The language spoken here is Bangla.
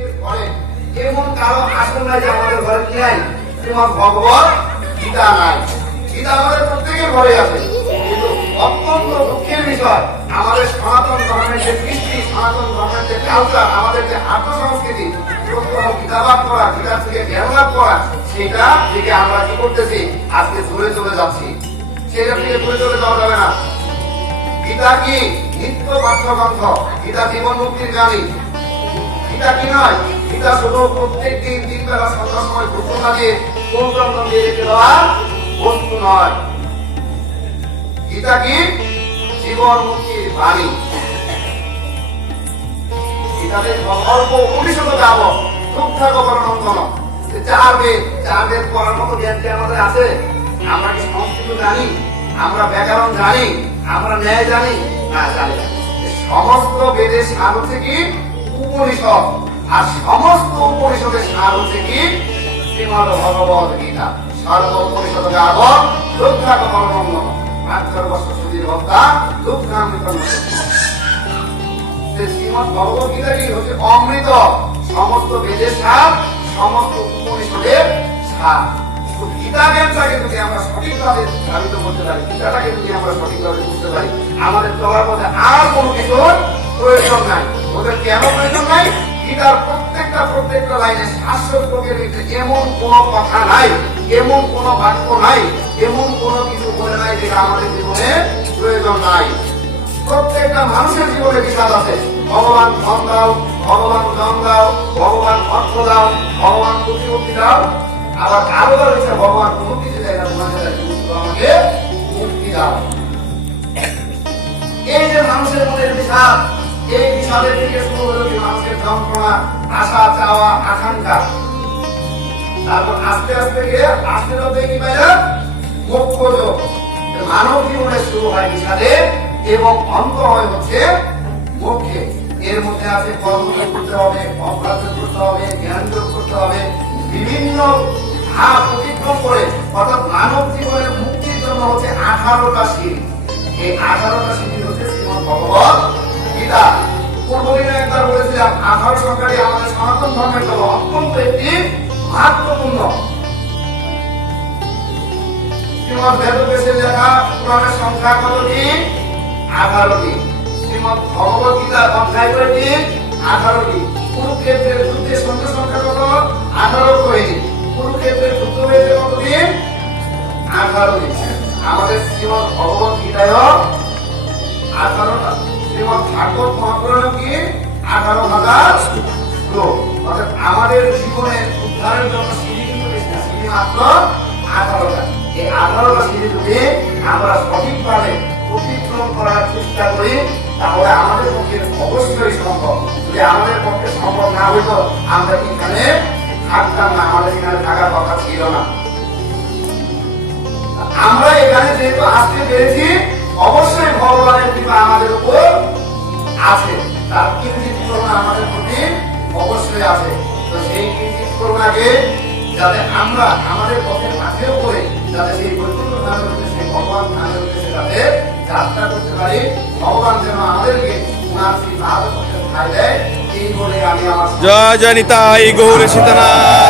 এমন কারও আসন নাই যে আমাদের ঘরে কি নাই? শ্রীমদ ভগবত গীতা নাই। গীতা আমাদের প্রত্যেকের ঘরে আছে। কিন্তু অত্যন্ত দুঃখের বিষয়, আমাদের সনাতন ধর্মের যে কৃষ্টি, সনাতন ধর্মের যে কালচার আমাদের যে আর্থ সংস্কৃতি কোনো গীতা লাভ করা, গীতা থেকে জ্ঞান লাভ করা, সেটা থেকে আমরা কি করতেছি? আজকে দূরে চলে যাচ্ছি। সেটা থেকে দূরে চলে যাওয়া যাবে না। গীতা কি নিত্য পাঠ্যগ্রন্থ? গীতা জীবন মুক্তির গাড়ি গীতা নয়? গীতা শুধু প্রত্যেক দিন তিন বেলা সময় ঘোষণা দিয়ে কৌতন্ত্র দিয়ে রেখে দেওয়া বস্তু নয়। গীতা কি? জীবন বাণী। আমরা জানি? আমরা ব্যাকরণ জানি? আমরা ন্যায় জানি? না, জানি। সমস্ত বেদের সার হচ্ছে উপনিষদ আর সমস্ত উপনিষদের সার হচ্ছে কি শ্রীমদ ভগবত গীতা। সর্ব উপনিষদ গাব দুঃখাক পরনন্দন আক্ষর বস্ত্র সুধীর ভক্তা দুঃখামৃত শ্রীমদ ভগবত গীতা কি হচ্ছে অমৃত। সমস্ত বেদের সার, সমস্ত উপনিষদের সার। গীতা জ্ঞানটাকে যদি আমরা সঠিকভাবে ধাবিত করতে পারি গীতাটাকে যদি আমরা সঠিকভাবে বুঝতে পারি, আমাদের চলার পথে আর কোনো কিছুর প্রয়োজন নাই। গীতার প্রত্যেকটা প্রত্যেকটা লাইনে শাশ্বত লোকের এমন কোন কথা নাই, এমন কোন বাক্য নাই, এমন কোন কিছু বলে নাই যেটা আমাদের জীবনে প্রয়োজন নাই। প্রত্যেকটা মানুষের জীবনে বিষাদ আছে। ভগবান ধন দাও, ভগবান জন দাও, ভগবান অর্থ দাও, ভগবান প্রতিমুক্তি দাও। আবার আরও রয়েছে, ভগবান কোনো কিছু দেয় না আমাকে মুক্তি দাও। এই যে মানুষের মধ্যে বিষাদ এই বিষাদের থেকে শুরু মানুষের যন্ত্রণা আশা, চাওয়া, আকাঙ্ক্ষা। তারপর আস্তে আস্তে গিয়ে, আস্তে আস্তে কি পাইলা? মোক্ষ মানব জীবনে শুরু হয় বিষাদে এবং অন্ত হয় হচ্ছে মোক্ষে। এর মধ্যে আছে কর্ম যোগ করতে হবে, অপরাধ করতে হবে, জ্ঞান যোগ করতে হবে, বিভিন্ন ধাপ অতিক্রম করে। অর্থাৎ মানব জীবনের মুক্তির জন্য হচ্ছে আঠারোটা সিঁড়ি এই আঠারোটা সিঁড়ি হচ্ছে শ্রীমদ ভগবত গীতা। বলেছিলাম আঠারো সংখ্যাটি আমাদের সনাতন ধর্মের জন্য অত্যন্ত একটি মাহাত্মপূর্ণ। শ্রীমদ বেদব্যাসের লেখা পুরাণের সংখ্যা কতটি? আঠারোটি। শ্রীমদ ভগবত গীতার অধ্যায় কয়টি? আঠারোটি। কুরুক্ষেত্রের যুদ্ধের সঙ্গে সংখ্যা কত? আঠারো কয়টি কুরুক্ষেত্রের যুদ্ধ হয়েছে কতটি? আঠারোটি। আমাদের শ্রীমদ ভগবত গীতায় আঠারোটা। শ্রীমদ ভাগবত মহাপুরাণ কি? আঠারো হাজার শ্লোক অর্থাৎ আমাদের জীবনের উদ্ধারের জন্য সিঁড়ি মাত্র আঠারোটা এই আঠারোটা সিঁড়ি যদি আমরা সঠিকভাবে অতিক্রম করার চেষ্টা করি, তাহলে আমাদের পক্ষে অবশ্যই সম্ভব। যদি আমাদের পক্ষে সম্ভব না হইতো, আমরা এখানে থাকতাম না? আমাদের এখানে থাকার কথা ছিল না। আমরা এখানে যেহেতু আসতে পেরেছি, অবশ্যই ভগবানের কৃপা আমাদের উপর আছে। অবশ্যই আছে। তো সেই কিঞ্চিত আগে যাতে আমরা আমাদের পথের মাঝেও করে যাতে সেই বৈকুণ্ঠ ধামের উদ্দেশ্যে ভগবান ধামের উদ্দেশ্যে যাতে যাত্রা করতে পারি, ভগবান যেন আমাদেরকে ওনার সেই পথে ঠাই দেয়, এই বলে আমি আমার জয় জয় নিতাই গৌর সীতানাথ।